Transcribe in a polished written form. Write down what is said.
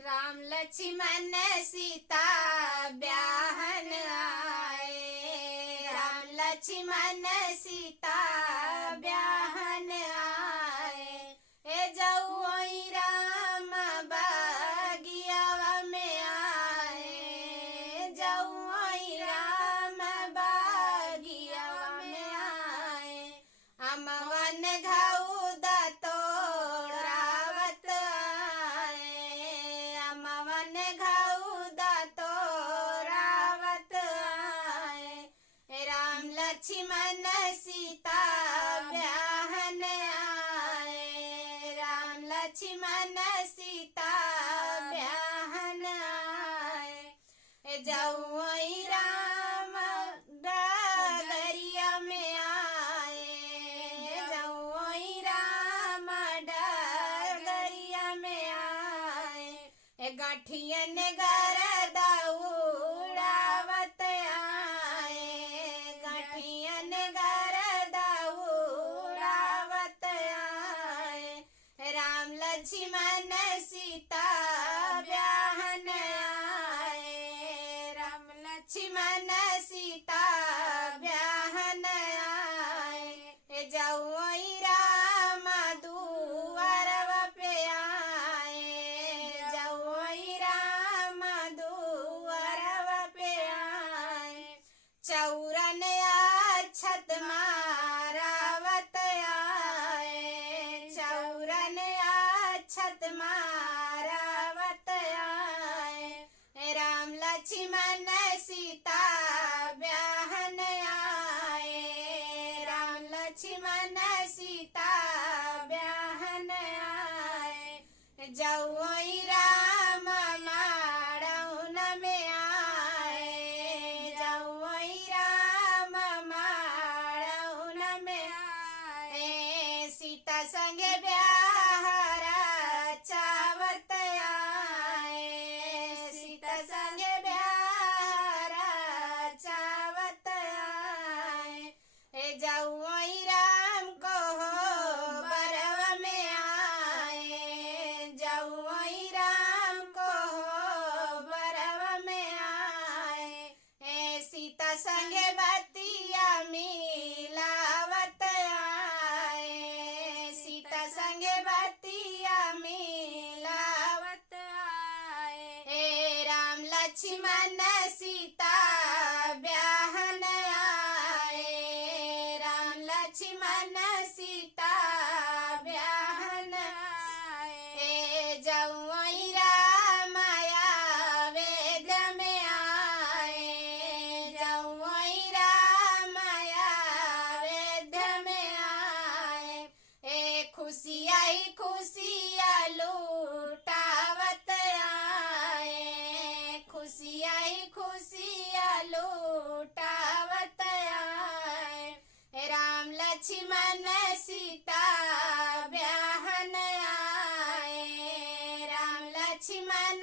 राम लक्ष्मण सीता ब्याहन आए। राम लक्ष्मण सीता ब्याहन आए। ए जौई राम बागियावा में आए। जौई राम बागियावा में आए। अमवन घउदा तोड़ावत आए। अमवन घउदा तोड़ावत आए। राम लक्ष्मण सीता ब्याहन आए। राम लक्ष्मण सीता ब्याहन आए। जौई राम डगरिया में आए। जौई राम डगरिया में आए। गठियन गरदा उड़ावत आए। गठियन गरदा उड़ावत आए। राम लक्ष्मण सीता ब्याहन आए। राम लक्ष्मण सीता ब्याहन आए। जौई राम दुआरवा पे आए। जौई राम दुआरवा पे आए। चौरन अक्षत मारावत आए। चौरन अक्षत मारावत आए। राम लक्ष्मण सीता ब्याहन आए। राम लक्ष्मण सीता ब्याहन आए। जौई राम माड़ौन में आए। जौई राम माड़ौन में आए। सीता संगे ब्याहरा चावत आए। सीता संगे ब्याहरा चावत आए। जौई राम को बरवा में आए। जौई राम को बरवा में आए। सीता संगे बतिया मिलावत आए। सीता संगे बतिया मिलावत आए। राम लक्ष्मण सीता ब्याहन आए। राम लक्ष्मण सीता ब्याहन आए। जौई राम अयोध्या में आए। जौई राम अयोध्या में आए। खुशिया ही खुशिया लूटावत आए। खुशिया ही खुशिया लूटावत आए। राम लक्ष्मण सीता ब्याहन आए। राम लक्ष्मण